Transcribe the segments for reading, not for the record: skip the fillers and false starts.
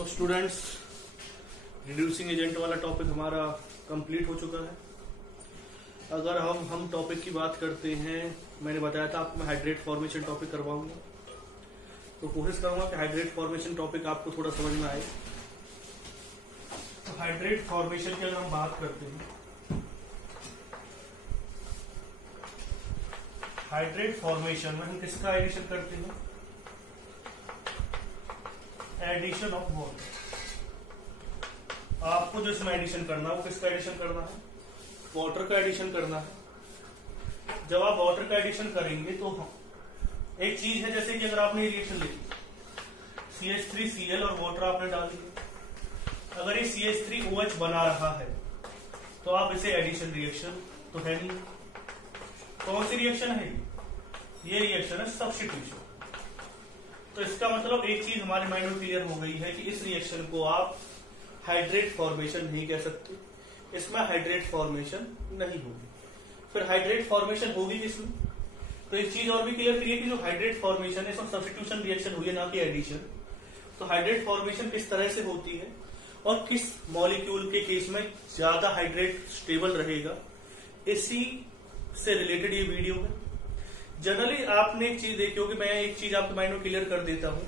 तो students, reducing agent वाला topic हमारा कंप्लीट हो चुका है। अगर हम टॉपिक की बात करते हैं, मैंने बताया था आपको मैं हाइड्रेट फॉर्मेशन टॉपिक करवाऊंगा, तो कोशिश करूंगा कि हाइड्रेट फॉर्मेशन टॉपिक आपको थोड़ा समझ में आए। तो हाइड्रेट फॉर्मेशन की अगर हम बात करते हैं, हाइड्रेट फॉर्मेशन में हम किसका एडिशन करते हैं? Addition of water. आपको जो इसमें एडिशन करना है वो किसका एडिशन करना है? वाटर का एडिशन करना है। जब आप वाटर का एडिशन करेंगे तो एक चीज है, जैसे कि अगर आपने रिएक्शन लिखी CH3Cl और वाटर आपने डाल दिया, अगर ये CH3OH बना रहा है तो आप इसे एडिशन रिएक्शन तो है नहीं। कौन सी रिएक्शन है ये रिएक्शन है सब्स्टिट्यूशन। तो इसका मतलब एक चीज हमारे माइंड में क्लियर हो गई है कि इस रिएक्शन को आप हाइड्रेट फॉर्मेशन नहीं कह सकते, इसमें हाइड्रेट फॉर्मेशन नहीं होगी। फिर हाइड्रेट फॉर्मेशन होगी किसमें? तो एक चीज और भी क्लियर करिए कि जो हाइड्रेट फॉर्मेशन है इसमें सब्स्टिट्यूशन रिएक्शन हुई है, ना कि एडिशन। तो हाइड्रेट फॉर्मेशन किस तरह से होती है और किस मॉलिक्यूल के केस में ज्यादा हाइड्रेट स्टेबल रहेगा, इसी से रिलेटेड ये वीडियो है। जनरली आपने एक चीज देखी होगी, मैं एक चीज आपके माइंड में क्लियर कर देता हूं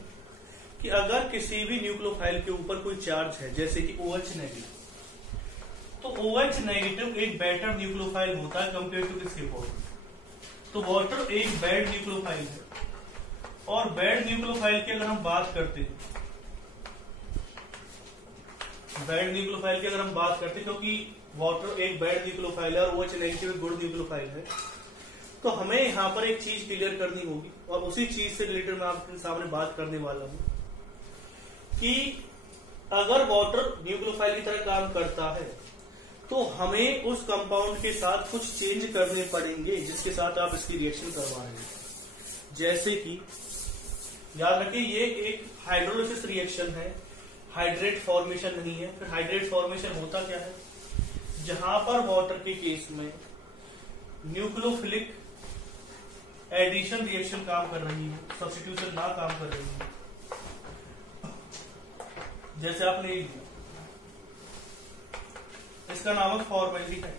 कि अगर किसी भी न्यूक्लियोफाइल के ऊपर कोई चार्ज है, जैसे कि OH नेगेटिव, तो OH नेगेटिव एक बेटर न्यूक्लियोफाइल होता है कंपेयर टू किसके वाटर। तो वाटर एक बैड न्यूक्लियोफाइल है, और बैड न्यूक्लियोफाइल की अगर हम बात करते हैं, बैड न्यूक्लियोफाइल की अगर हम बात करते हैं, क्योंकि वाटर एक बैड न्यूक्लियोफाइल है और OH नेगेटिव एक गुड न्यूक्लियोफाइल है, तो हमें यहां पर एक चीज क्लियर करनी होगी, और उसी चीज से रिलेटेड मैं आपके सामने बात करने वाला हूं कि अगर वाटर न्यूक्लियोफाइल की तरह काम करता है तो हमें उस कंपाउंड के साथ कुछ चेंज करने पड़ेंगे जिसके साथ आप इसकी रिएक्शन करवा रहे हैं। जैसे कि याद रखिए ये एक हाइड्रोलिसिस रिएक्शन है, हाइड्रेट फॉर्मेशन नहीं है। फिर हाइड्रेट फॉर्मेशन होता क्या है? जहां पर वाटर के केस में न्यूक्लियोफिलिक एडिशन रिएक्शन काम कर रही है, सब्स्टिट्यूशन ना काम कर रही है। जैसे आपने इसका नाम है फॉर्मेल्डिहाइड।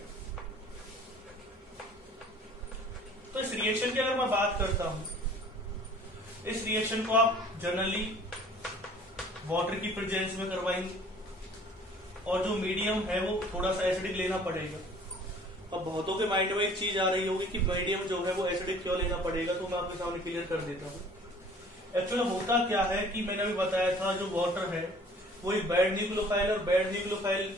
तो इस रिएक्शन की अगर मैं बात करता हूं, इस रिएक्शन को आप जनरली वाटर की प्रेजेंस में करवाएंगे, और जो मीडियम है वो थोड़ा सा एसिडिक लेना पड़ेगा। अब बहुतों के माइंड में एक चीज आ रही होगी कि मीडियम जो है वो एसिडिक क्यों लेना पड़ेगा, तो मैं आपके सामने क्लियर कर देता हूं। एक्चुअली होता क्या है कि मैंने अभी बताया था, जो वाटर है वो एक बैड न्यूक्लियोफाइल, और बैड न्यूक्लियोफाइल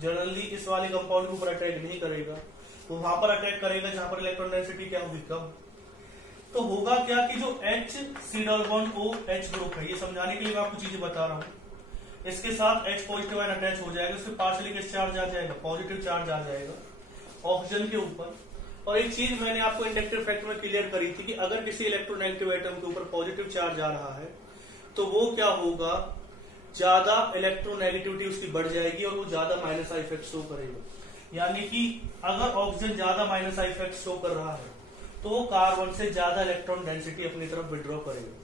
जनरली इस वाले कंपाउंड के ऊपर अटैक नहीं करेगा, वो वहां पर अटैक करेगा जहां पर इलेक्ट्रॉन डेंसिटी क्या होगी, कम। तो होगा क्या कि जो HC≡OH ग्रुप है, ये समझाने के लिए मैं आपको चीजें बता रहा हूं, इसके साथ H पॉजिटिव आयन अटैच हो जाएगा, इससे पार्शियली किस चार्ज आ जाएगा, पॉजिटिव चार्ज आ जाएगा ऑक्सीजन के ऊपर। और एक चीज मैंने आपको इंडक्टिव फैक्टर में क्लियर करी थी कि अगर किसी इलेक्ट्रोनेगेटिव एटम के ऊपर पॉजिटिव चार्ज आ रहा है तो वो क्या होगा, ज्यादा इलेक्ट्रोनेगेटिविटी उसकी बढ़ जाएगी और वो ज्यादा माइनस आई इफेक्ट शो करेगा। यानी कि अगर ऑक्सीजन ज्यादा माइनस आई इफेक्ट शो कर रहा है तो वो कार्बन से ज्यादा इलेक्ट्रॉन डेंसिटी अपनी तरफ विड्रॉ करेगा,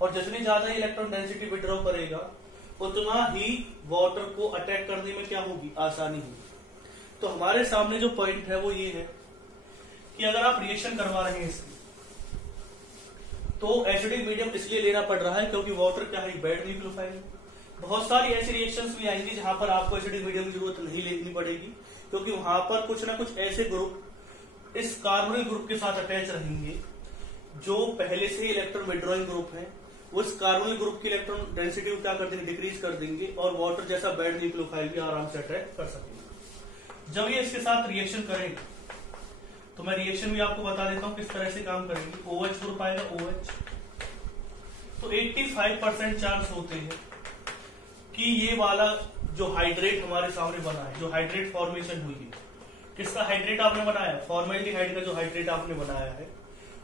और जितनी ज्यादा इलेक्ट्रॉन डेंसिटी विड्रॉ करेगा उतना ही वाटर को अटैक करने में क्या होगी, आसानी होगी। तो हमारे सामने जो पॉइंट है वो ये है कि अगर आप रिएक्शन करवा रहे हैं इसकी, तो एसिडिक मीडियम इसलिए लेना पड़ रहा है क्योंकि वाटर क्या है, बैड न्यूक्लियोफाइल है। बहुत सारी ऐसी रिएक्शंस भी आएंगी जहां पर आपको एसिडिक मीडियम की जरूरत नहीं लेनी पड़ेगी, क्योंकि वहां पर कुछ ना कुछ ऐसे ग्रुप इस कार्बोनिल ग्रुप के साथ अटैच रहेंगे जो पहले से ही इलेक्ट्रॉन विड्रॉइंग ग्रुप है। वो इस कार्बोनिल ग्रुप की इलेक्ट्रॉन डेंसिटी को क्या कर देंगे, डिक्रीज कर देंगे, और वाटर जैसा बैड न्यूक्लियोफाइल भी आराम से अटैक कर सकेंगे। जब ये इसके साथ रिएक्शन करेंगे तो मैं रिएक्शन भी आपको बता देता हूं किस तरह से काम करेंगे। OH ग्रुप आएगा, OH, तो 85% चांस होते हैं कि ये वाला जो हाइड्रेट हमारे सामने बना है, जो हाइड्रेट फॉर्मेशन हुई है, किसका हाइड्रेट आपने बनाया, फॉर्मेल्डिहाइड का जो हाइड्रेट आपने बनाया है,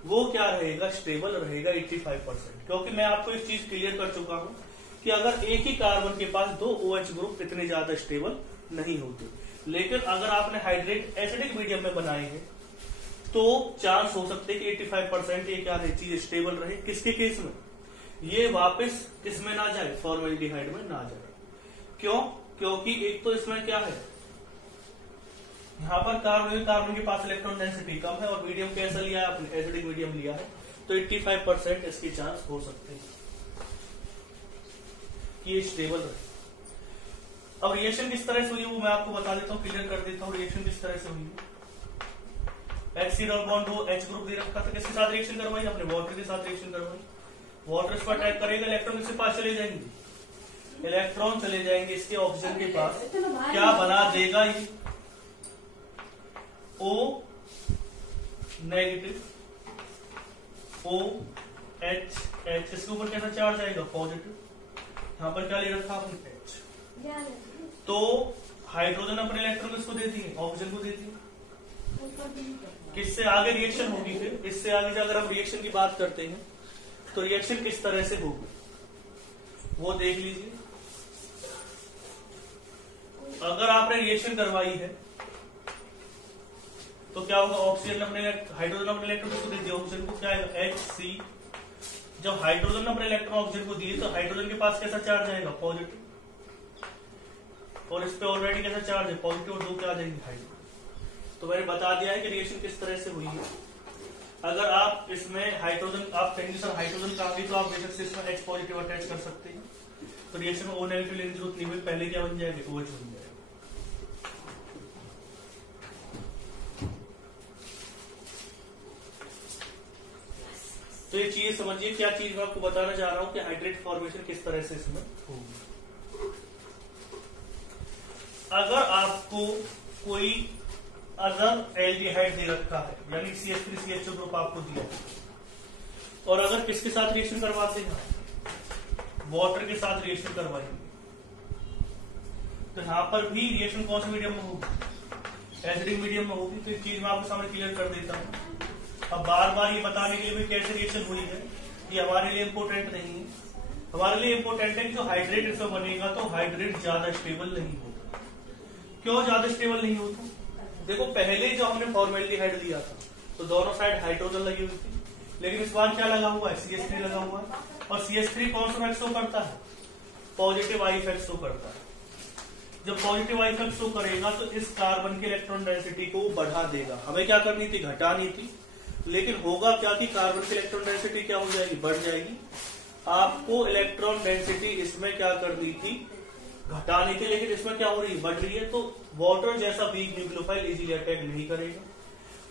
वो क्या रहेगा, स्टेबल रहेगा 85%। क्योंकि मैं आपको एक चीज क्लियर कर चुका हूं कि अगर एक ही कार्बन के पास 2 OH ग्रुप इतने ज्यादा स्टेबल नहीं होते, लेकिन अगर आपने हाइड्रेट एसिडिक मीडियम में बनाए हैं तो चांस हो सकते हैं कि 85% ये क्या रहे, चीज स्टेबल रहे। किसके केस में, ये वापस किस में ना जाए, फॉर्मेल्डिहाइड में ना जाए। क्यों? क्योंकि एक तो इसमें क्या है, यहाँ पर कार्बन के पास इलेक्ट्रॉन डेंसिटी कम है और मीडियम कैसा लिया है आपने, एसिडिक मीडियम लिया है, तो 85% इसकी चांस हो सकते हैं कि ये स्टेबल रहे। अब रिएक्शन किस तरह से हुई है वो मैं आपको बता देता हूँ, क्लियर कर देता हूँ रिएक्शन किस तरह से हुई है। एक्सीडल बॉन्ड वो H ग्रुप दे रखा था, किसके साथ रिएक्शन करवाई, अपने वाटर के साथ रिएक्शन करवाई। वाटर इस पर अटैक करेगा, इलेक्ट्रॉन इसके पास चले जाएंगे, इलेक्ट्रॉन चले जाएंगे इसके ऑक्सीजन के पास, क्या बना देगा ये O नेगेटिव, OH, इसके ऊपर कैसा चार्ज आएगा, पॉजिटिव। यहाँ पर क्या ले रखा आपने, H। तो हाइड्रोजन अपने इलेक्ट्रॉन किसको देती है, ऑक्सीजन को देती है। किससे आगे रिएक्शन होगी, फिर इससे आगे अगर हम रिएक्शन की बात करते हैं तो रिएक्शन किस तरह से होगी वो देख लीजिए। अगर आपने रिएक्शन करवाई है तो क्या होगा, ऑक्सीजन अपने हाइड्रोजन अपने इलेक्ट्रॉन किसको दे दिया, ऑक्सीजन को, क्या आएगा HC। जब हाइड्रोजन अपने इलेक्ट्रॉन ऑक्सीजन को दिए तो हाइड्रोजन के पास कैसा चार्ज आएगा, पॉजिटिव, और इस पे ऑलरेडी कैसा चार्ज है, पॉजिटिव, और दो क्या आ जाएंगे, हाइड्रोजन। तो मैंने बता दिया है कि रिएक्शन किस तरह से हुई है। अगर आप इसमें हाइड्रोजन, आप कहेंगे सर हाइड्रोजन का भी तो आप बेशक से इसमें H पॉजिटिव अटैच कर सकते हैं, तो रिएक्शन में O नेगेटिव लेने की जरूरत नहीं हुई, पहले क्या बन जाएगा, OH बन जाएगा। तो ये चीज समझिए, क्या चीज मैं आपको बताना चाह रहा हूं कि हाइड्रेट फॉर्मेशन किस तरह से इसमें होगी। अगर आपको कोई अदर एल्डिहाइड दे रखा है, यानी CH3CHO ग्रुप आपको दिया है, और अगर किसके साथ रिएक्शन करवाते हैं, वाटर के साथ रिएक्शन करवाएंगे, तो यहां पर भी रिएक्शन कौन से मीडियम में होगी, एसिडिक मीडियम में होगी। तो एक चीज मैं आपको सामने क्लियर कर देता हूं। अब बार बार ये बताने के लिए भी कैसे रिएक्शन हुई है ये हमारे लिए इम्पोर्टेंट नहीं है, हमारे लिए इम्पोर्टेंट है कि जो हाइड्रेट इसमें बनेगा तो हाइड्रेट ज्यादा स्टेबल नहीं होता। क्यों ज्यादा स्टेबल नहीं होता, देखो पहले जो हमने फॉर्मेल्डिहाइड दिया था तो दोनों साइड हाइड्रोजन लगी हुई थी, लेकिन इस बार क्या लगा हुआ है, CH3 लगा हुआ है, और CH3 कौन सा इफेक्ट शो करता है, पॉजिटिव आई इफेक्ट शो करता है। जब पॉजिटिव आई इफेक्ट शो करेगा तो इस कार्बन की इलेक्ट्रॉन डेंसिटी को बढ़ा देगा, हमें क्या करनी थी, घटानी थी, लेकिन होगा क्या कि कार्बन की इलेक्ट्रॉन डेंसिटी क्या हो जाएगी, बढ़ जाएगी। आपको इलेक्ट्रॉन डेंसिटी इसमें क्या करनी थी, घटानी थी, लेकिन इसमें क्या हो रही है, बढ़ रही है। तो वाटर जैसा वीक न्यूक्लियोफाइल इजीली अटैक नहीं करेगा,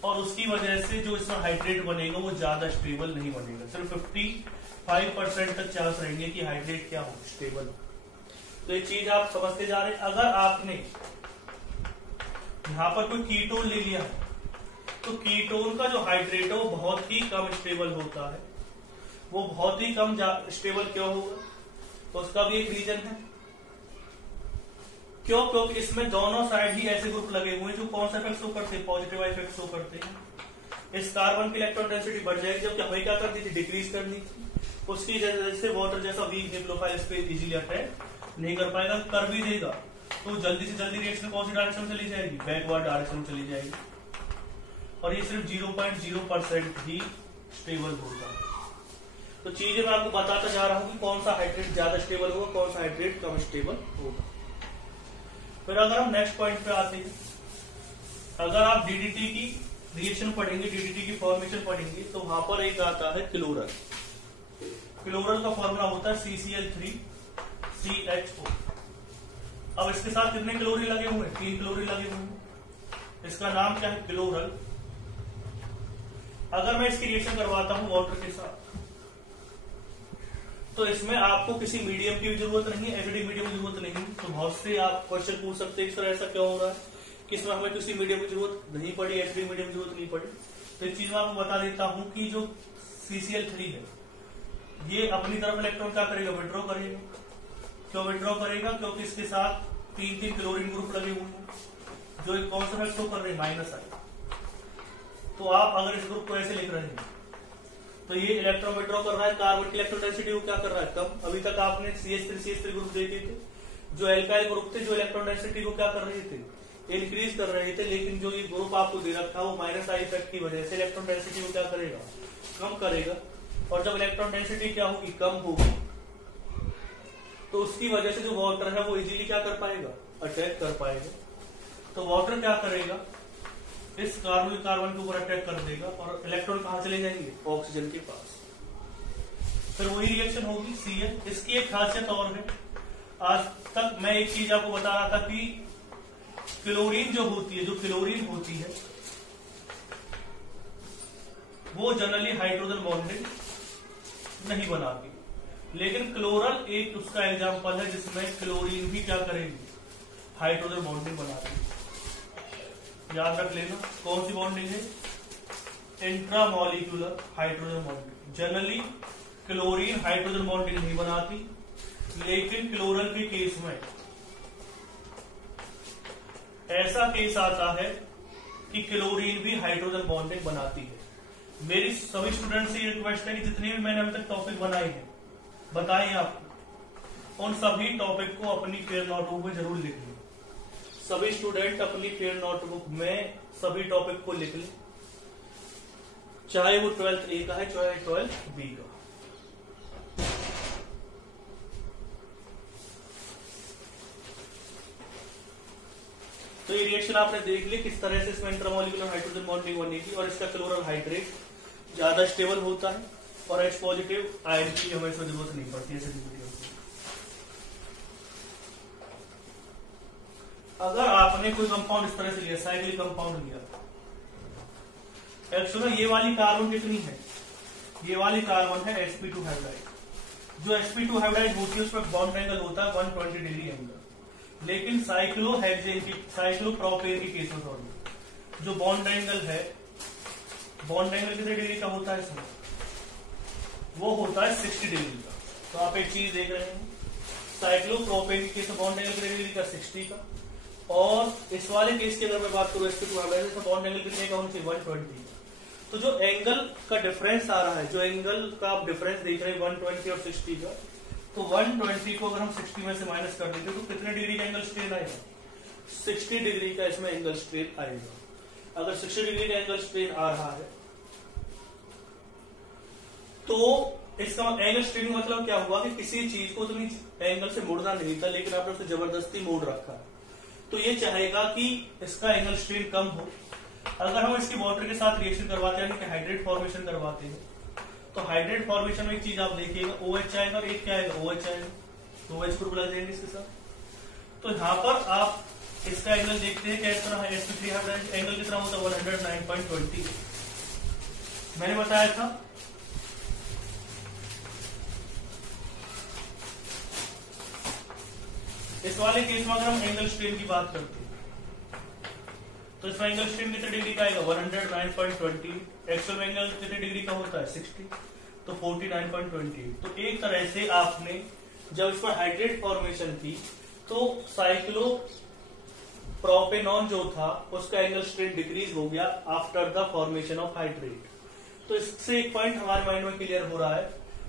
और उसकी वजह से जो इसमें हाइड्रेट बनेगा वो ज्यादा स्टेबल नहीं बनेगा, सिर्फ 55% तक चांस रहेंगे कि हाइड्रेट क्या हो, स्टेबल हो। तो ये चीज आप समझते जा रहे हैं। अगर आपने यहां पर कोई कीटोन ले लिया है तो कीटोन का जो हाइड्रेट है वो बहुत ही कम स्टेबल होता है, वो बहुत ही कम स्टेबल क्यों होगा, तो उसका भी एक रीजन है। क्यों, क्योंकि इसमें दोनों साइड ही ऐसे ग्रुप लगे हुए हैं जो कौन सा इफेक्ट शो करते हैं, पॉजिटिव इफेक्ट शो करते हैं। इस कार्बन की इलेक्ट्रॉन डेंसिटी बढ़ जाएगी, जब क्या हमें क्या करनी थी, डिक्रीज करनी थी, उसकी वजह से वाटर जैसा वीक न्यूक्लियोफाइल इस पे इजीली अटैक नहीं कर पाएगा, कर भी देगा तो जल्दी से जल्दी रिएक्शन कौन सी डायरेक्शन में चली जाएगी, बैकवर्ड डायरेक्शन में चली जाएगी, और ये सिर्फ 0.0% ही स्टेबल होगा। तो चीजें मैं आपको बताता जा रहा हूं कि कौन सा हाइड्रेट ज्यादा स्टेबल होगा, कौन सा हाइड्रेट कम स्टेबल होगा। फिर अगर हम नेक्स्ट पॉइंट पे आते हैं, अगर आप डीडीटी की रिएक्शन पढ़ेंगे, डीडीटी की फॉर्मेशन पढ़ेंगे, तो वहां पर एक आता है क्लोरल। क्लोरल का फॉर्मूला होता है CCl3CHO। अब इसके साथ कितने क्लोरीन लगे हुए हैं, 3 क्लोरीन लगे हुए हैं, इसका नाम क्या है, क्लोरल। अगर मैं इसकी रिएक्शन करवाता हूं वाटर के साथ तो इसमें आपको किसी मीडियम की भी जरूरत नहीं है, एसिडिक मीडियम की जरूरत नहीं है। तो बहुत से आप क्वेश्चन पूछ सकते हैं सर ऐसा क्यों हो रहा है कि इसमें हमें किसी मीडियम की जरूरत नहीं पड़ी, एसिडिक मीडियम की जरूरत नहीं पड़ी। तो एक चीज मैं आपको बता देता हूं कि जो CCl3 है ये अपनी तरफ इलेक्ट्रॉन क्या करेगा, विड्रॉ करेगा। क्यों विड्रॉ करेगा, क्योंकि इसके साथ 3 क्लोरीन ग्रुप लगे हुए हैं जो एक कौन सा इफेक्ट शो कर रहे हैं, -I। तो आप अगर इस ग्रुप को ऐसे लिख रहे हैं तो ये इलेक्ट्रॉन विड्रॉ कर रहा है, कार्बन की इलेक्ट्रॉन डेंसिटी को क्या कर रहा है, कम। अभी तक आपने CH3 ग्रुप देखे थे, जो एल्काइल ग्रुप थे जो इलेक्ट्रॉन डेंसिटी को क्या कर रहे थे, इंक्रीज कर रहे थे, लेकिन जो ये ग्रुप आपको दे रखा है वो -I इफेक्ट की वजह से इलेक्ट्रॉन डेंसिटी को क्या करेगा, कम करेगा। और जब इलेक्ट्रॉन डेंसिटी क्या होगी, कम होगी, तो उसकी वजह से जो वाटर है वो इजीली क्या कर पाएगा, अटैक कर पाएगा। तो वाटर क्या करेगा, इस कार्बन के ऊपर अटैक कर देगा और इलेक्ट्रॉन कहां चले जाएंगे, ऑक्सीजन के पास। फिर वही रिएक्शन होगी Cl। इसकी एक खासियत और है, आज तक मैं एक चीज आपको बता रहा था कि क्लोरीन जो होती है, जो क्लोरीन होती है वो जनरली हाइड्रोजन बॉन्डिंग नहीं बनाती, लेकिन क्लोरल एक उसका एग्जांपल है जिसमें क्लोरीन भी क्या करेगी, हाइड्रोजन बॉन्डिंग बनाती है। याद रख लेना कौन सी बॉन्डिंग है, intramolecular hydrogen bonding. Generally chlorine hydrogen bonding नहीं बनाती, लेकिन क्लोरल के केस में ऐसा केस आता है कि क्लोरीन भी हाइड्रोजन बॉन्डिंग बनाती है। मेरी सभी स्टूडेंट से ये रिक्वेस्ट है कि जितने भी मैंने अभी तक टॉपिक बनाए हैं, बताए हैं आपको, उन सभी टॉपिक को अपनी फेयर नोटबुक में जरूर लिख लें। सभी स्टूडेंट अपनी फेयर नोटबुक में सभी टॉपिक को लिख लें, चाहे वो 12th A का है चाहे 12th B का। तो ये रिएक्शन आपने देख ली किस तरह से इसमें इंट्रामॉलिक्यूलर हाइड्रोजन बॉन्डिंग बनेगी और इसका क्लोरल हाइड्रेट ज्यादा स्टेबल होता है और H पॉजिटिव आयन की हमें इसमें जरूरत नहीं पड़ती है। अगर आपने कोई कंपाउंड इस तरह से लिया, साइक्लिक कंपाउंड लिया, एक्चुअली ये वाली कार्बन कितनी है, ये वाली कार्बन है sp2 हाइड्राइड। जो sp2 हाइड्राइड होती है उसमें बॉन्ड एंगल होता है 120 डिग्री एंगल, लेकिन साइक्लोहेक्सेन की, साइक्लोप्रोपेन की केस में सॉरी, जो बॉन्ड एंगल है, बॉन्ड एंगल कितने डिग्री का होता है इसमें, वो होता है 60 डिग्री का। तो आप एक चीज देख रहे हैं, साइक्लोप्रोपेन की केस में बॉन्ड एंगल कितने डिग्री का, 60 का, और इस वाले केस की अगर मैं बात करूं sp2 हाइड्राइड से बॉन्ड एंगल कितने का होना चाहिए, 120 का। तो जो एंगल का डिफरेंस आ रहा है, जो एंगल का आप डिफरेंस देख रहे हैं 120 और 60 का, तो 120 को अगर हम 60 में से माइनस कर देंगे तो कितने डिग्री का एंगल स्ट्रेन आएगा, 60 डिग्री का इसमें एंगल स्ट्रेन आएगा। अगर 60 डिग्री का एंगल स्ट्रेन आ रहा है तो इसका एंगल स्ट्रेन का मतलब क्या हुआ कि किसी चीज को तुम्हें एंगल से मोड़ना नहीं था, लेकिन आपने उसे जबरदस्ती मोड़ रखा है, तो ये चाहेगा कि इसका एंगल स्ट्रेन कम हो। अगर हम इसकी वाटर के साथ रिएक्शन करवाते हैं, यानी कि हाइड्रेट फॉर्मेशन करवाते हैं, तो हाइड्रेट फॉर्मेशन में एक चीज आप देखिएगा, OH आएगा और एक क्या आएगा, OH आएगा, तो OH ग्रुप लग जाएंगे इसके साथ। तो यहां पर आप इसका एंगल देखते हैं किस तरह है, sp3 हाइड्राइड एंगल कितना होता है 109.20 मैंने बताया था। इस वाले केस में अगर हम एंगल स्ट्रेन की बात करते हैं तो इसमें एंगल स्ट्रेन कितने डिग्री का आएगा 109.20, एक्चुअल एंगल कितने डिग्री का होता है 60, तो 49.20। तो एक तरह से आपने जब इस पर हाइड्रेट फॉर्मेशन थी तो साइक्लो प्रोपेनॉन जो था उसका एंगल स्ट्रेन डिक्रीज हो गया after the formation of hydrate. तो इससे एक पॉइंट हमारे माइंड में क्लियर हो रहा है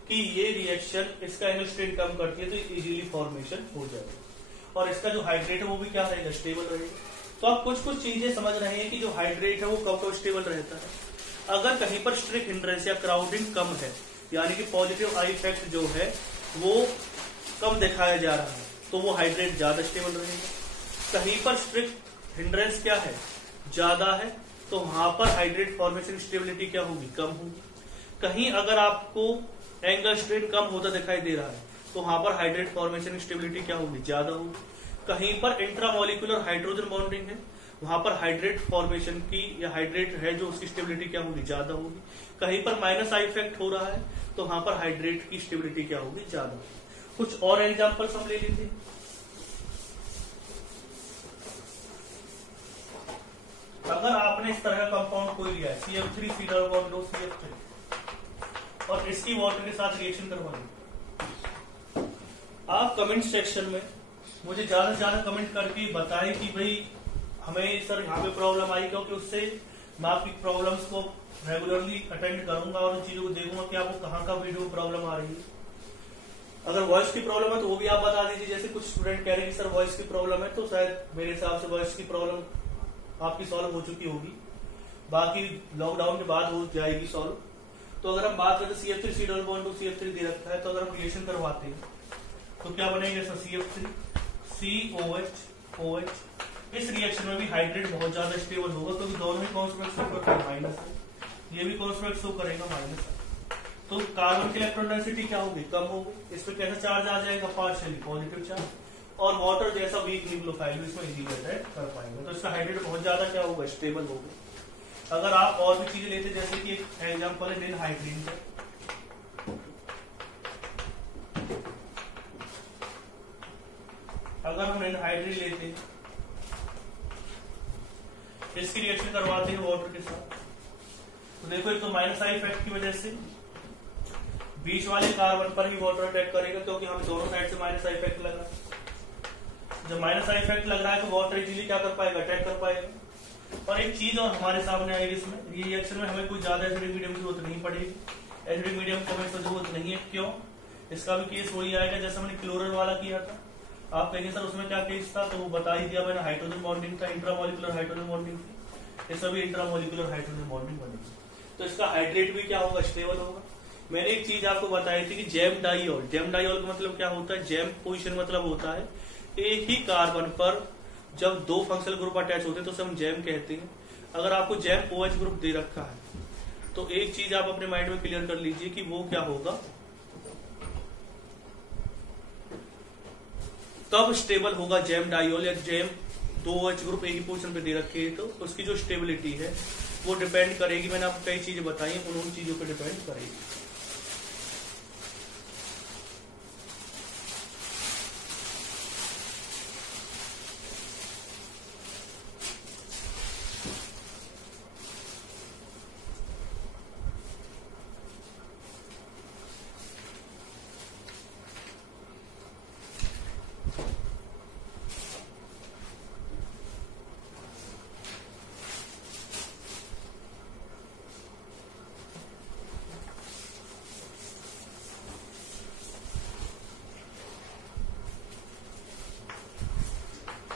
कि ये रिएक्शन इसका एंगल स्ट्रेन कम करती है तो इजीली फॉर्मेशन हो जाएगा और इसका जो हाइड्रेट है वो भी क्या रहेगा, स्टेबल रहेगा। तो आप कुछ कुछ चीजें समझ रहे हैं कि जो हाइड्रेट है वो कब स्टेबल रहता है। अगर कहीं पर स्ट्रिक्ट हिंड्रेंस या क्राउडिंग कम है, यानी कि पॉजिटिव आई इफेक्ट जो है वो कम दिखाया जा रहा है, तो वो हाइड्रेट ज्यादा स्टेबल रहेगा। कहीं पर स्ट्रिक्ट हिंड्रेंस क्या है, ज्यादा है, तो वहां पर हाइड्रेट फॉर्मेशन स्टेबिलिटी क्या होगी, कम होगी। कहीं अगर आपको एंगल स्ट्रेन कम होता दिखाई दे रहा है तो वहां पर हाइड्रेट फॉर्मेशन स्टेबिलिटी क्या होगी, ज्यादा होगी। कहीं पर इंट्रामॉलिक्यूलर हाइड्रोजन बॉन्डिंग है, वहां पर हाइड्रेट फॉर्मेशन की या हाइड्रेट है जो उसकी स्टेबिलिटी क्या होगी, ज्यादा होगी। कहीं पर माइनस आई इफेक्ट हो रहा है तो वहां पर हाइड्रेट की स्टेबिलिटी क्या होगी, ज्यादा होगी। कुछ और एग्जांपल्स हम ले लेते हैं। अगर आपने इस तरह का कंपाउंड कोई लिया है CF3 C double bond CF3 और इसकी वाटर के साथ रिएक्शन करवानी, आप कमेंट सेक्शन में मुझे ज्यादा से ज्यादा कमेंट करके बताएं कि भाई हमें सर यहाँ पे प्रॉब्लम आई, क्योंकि उससे मैं आपकी प्रॉब्लम्स को रेगुलरली अटेंड करूंगा और उन चीजों को देखूंगा कि आपको कहाँ का वीडियो प्रॉब्लम आ रही है। अगर वॉइस की प्रॉब्लम है तो वो भी आप बता दीजिए। जैसे कुछ स्टूडेंट कह रहे हैं कि सर वॉइस की प्रॉब्लम है, तो शायद मेरे हिसाब से वॉइस की प्रॉब्लम आपकी सॉल्व हो चुकी होगी, बाकी लॉकडाउन के बाद हो जाएगी सॉल्व। तो अगर हम बात करें CF3 C double bond CF3 दे रखा है, तो अगर हम रिएक्शन करवाते हैं तो क्या बनेगा इसमें CF3 COH OH। इस रिएक्शन में भी हाइड्रेट बहुत ज्यादा स्टेबल होगा क्योंकि दोनों ही कॉन्स्टेंट शो करते हैं माइनस है, ये भी कॉन्स्टेंट शो करेगा माइनस है। तो कार्बन की इलेक्ट्रॉन डेंसिटी क्या होगी, कम होगी। इस पर कैसा चार्ज आ जाएगा, पार्शियली पॉजिटिव चार्ज, और वाटर जैसा वीक न्यूक्लियोफाइल भी इसमें इजीली अटैक कर पाएंगे। तो इसका हाइड्रेट बहुत ज्यादा क्या होगा, स्टेबल होगा। अगर आप और भी चीजें लेते जैसे कि एक एग्जाम्पल है निल हाइड्रीन का, अगर हम एनहाइड्रीन लेते हैं, इसकी रिएक्शन करवाते हैं वाटर के साथ, तो देखो एक तो माइनस आई इफेक्ट की वजह से बीच वाले कार्बन पर ही वाटर अटैक करेगा क्योंकि हम दोनों साइड से माइनस आई इफेक्ट लग रहा है। जब माइनस आई इफेक्ट लग रहा है तो वाटर इजीली क्या कर पाएगा, अटैक कर पाएगा। और एक चीज और हमारे सामने आएगी इसमें, ये रिएक्शन में हमें कोई ज्यादा एसिडिक मीडियम की जरूरत नहीं पड़ेगी। एसिडिक मीडियम को हमें जरूरत नहीं है, क्यों, इसका भी केस वही आएगा जैसे हमने क्लोरल वाला किया था। आप कहेंगे सर उसमें क्या केस था, तो वो बता ही दिया मैंने, हाइड्रोजन बॉन्डिंग था, इंट्रामोलिकुलर हाइड्रोजन बॉन्डिंग थी, ये सभी इंट्रामोलिकुलर हाइड्रोजन बॉन्डिंग बनेगी। तो इसका हाइड्रेट भी क्या होगा, स्टेबल होगा। मैंने एक चीज आपको बताई थी कि जैम डाइऑल, जैम डाइऑल का मतलब क्या होता है, जैम पोजीशन मतलब होता है एक ही कार्बन पर जब दो फंक्शनल ग्रुप अटैच होते हैं तो उसे हम जैम कहते हैं। अगर आपको जैम OH ग्रुप दे रखा है तो एक चीज आप अपने माइंड में क्लियर कर लीजिए कि वो क्या होगा, कब स्टेबल होगा जैम डाइऑल या जैम 2OH ग्रुप एक ही पोजीशन पे दे रखे हैं, तो उसकी जो स्टेबिलिटी है वो डिपेंड करेगी, मैंने आपको कई चीजें बताई उन चीजों पर डिपेंड करेगी।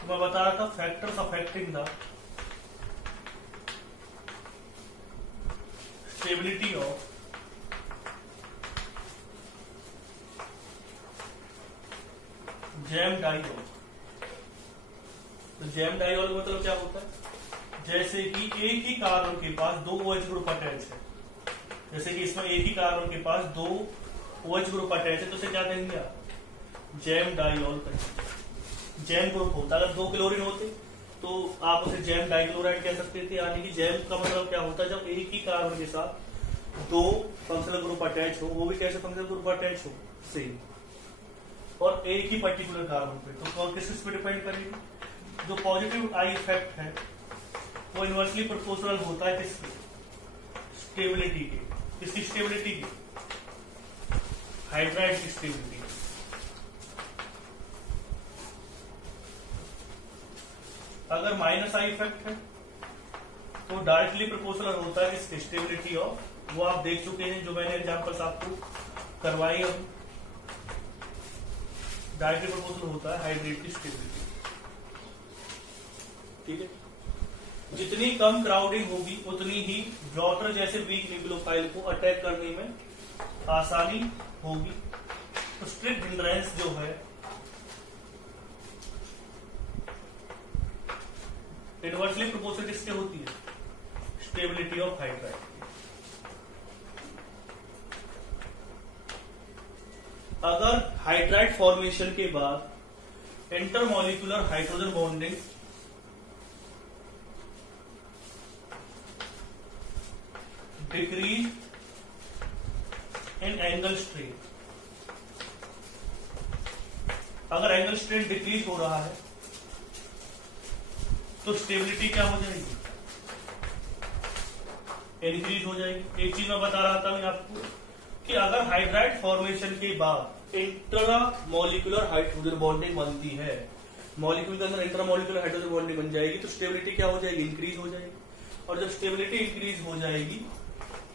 मैं बता रहा था factors affecting the stability of jam diol. तो जैम डाइऑल मतलब क्या होता है, जैसे कि एक ही कार्बन के पास दो OH ग्रुप अटैच है, जैसे कि इसमें एक ही कार्बन के पास दो OH ग्रुप अटैच है, तो इसे क्या कहेंगे आप, जैम डाइऑल कहेंगे। जैम ग्रुप होता, अगर दो क्लोरीन होते तो आप उसे जैम डाइक्लोराइड कह सकते थे। यानी कि जैम का मतलब क्या होता है, जब एक ही कार्बन के साथ दो फंक्शनल ग्रुप अटैच हो, वो भी कैसे फंक्शनल ग्रुप अटैच हो, सेम, और एक ही पर्टिकुलर कार्बन पे। तो किस पे डिपेंड करेगी, जो पॉजिटिव आई इफेक्ट है वो इनवर्सली प्रोपोर्शनल होता है किसकी, स्टेबिलिटी के। किसकी स्टेबिलिटी की, हाइड्राइड की स्टेबिलिटी। अगर माइनस आई इफेक्ट है तो डायरेक्टली प्रोपोर्शनल होता है इसकी स्टेबिलिटी ऑफ, वो आप देख चुके हैं जो मैंने एग्जांपल्स आपको करवाई। अब डायरेक्टली प्रोपोर्शनल होता है हाइड्रेट की स्टेबिलिटी, ठीक है। जितनी कम क्राउडिंग होगी उतनी ही वाटर जैसे वीक न्यूक्लियोफाइल को अटैक करने में आसानी होगी। तो स्ट्रिक्ट हिंड्रेंस जो है इनवर्सली प्रोपोर्शनल किससे होती है, स्टेबिलिटी ऑफ हाइड्राइड। अगर हाइड्राइड फॉर्मेशन के बाद intermolecular hydrogen bonding decrease in angle strain, अगर एंगल स्ट्रेन डिक्रीज हो रहा है तो स्टेबिलिटी क्या हो जाएगी, इंक्रीज हो जाएगी। एक चीज मैं बता रहा था आपको कि अगर हाइड्राइड फॉर्मेशन के बाद इंट्रामॉलिक्यूलर हाइड्रोजन बॉन्डिंग बनती है, मॉलिक्यूल के अंदर इंट्रामॉलिक्यूलर हाइड्रोजन बॉन्डिंग बन जाएगी, तो स्टेबिलिटी क्या हो जाएगी, इंक्रीज हो जाएगी। और जब स्टेबिलिटी इंक्रीज हो जाएगी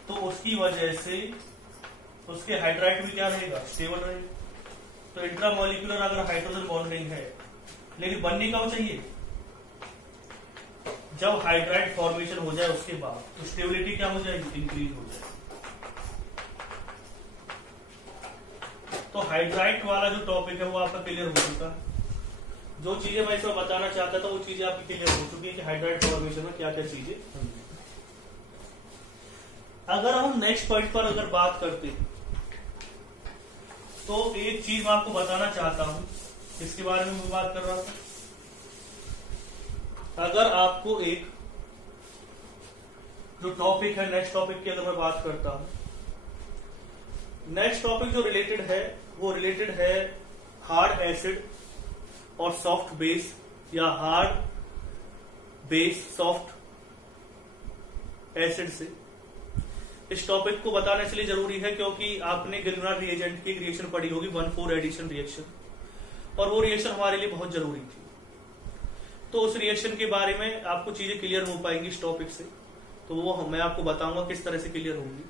तो उसकी वजह से उसके हाइड्राइड भी क्या रहेगा, स्टेबल रहेगा। तो इंट्रामॉलिक्यूलर अगर हाइड्रोजन बॉन्डिंग है, लेकिन बननी कब चाहिए, जब हाइड्राइड फॉर्मेशन हो जाए उसके बाद, तो स्टेबिलिटी क्या हो जाएगी, इंक्रीज हो जाएगी। तो हाइड्राइड वाला जो टॉपिक है वो आपका क्लियर हो चुका है। जो चीजें मैं इसमें बताना चाहता था वो चीजें आपकी क्लियर हो चुकी है कि हाइड्राइड फॉर्मेशन में क्या क्या चीजें होंगी। अगर हम नेक्स्ट पॉइंट पर अगर बात करते हैं तो एक चीज मैं आपको बताना चाहता हूं, इसके बारे में मैं बात कर रहा था। अगर आपको एक जो टॉपिक है, नेक्स्ट टॉपिक की अगर मैं बात करता हूं, नेक्स्ट टॉपिक जो रिलेटेड है वो रिलेटेड है हार्ड एसिड और सॉफ्ट बेस, या हार्ड बेस सॉफ्ट एसिड से। इस टॉपिक को बताना इसलिए जरूरी है क्योंकि आपने ग्रिग्नार्ड रिएजेंट की रिएक्शन पढ़ी होगी, 1,4 एडिशन रिएक्शन, और वो रिएक्शन हमारे लिए बहुत जरूरी थी। तो उस रिएक्शन के बारे में आपको चीजें क्लियर हो पाएंगी इस टॉपिक से, तो वो मैं आपको बताऊंगा किस तरह से क्लियर होंगी।